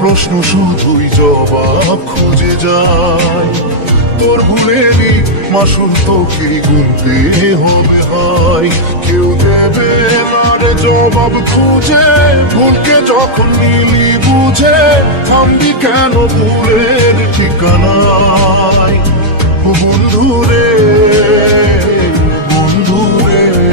প্রশ্ন শুধুই জবাব খুঁজে যায়, তোর ভুলেরই মাসুল তোকে গুনতে হবে হয়। কেউ দেবে না রে জবাব খুঁজে, ভুলকে যখন নিলি বুঝে থামবি কেন ভুলের ঠিকানায়। বন্ধুরে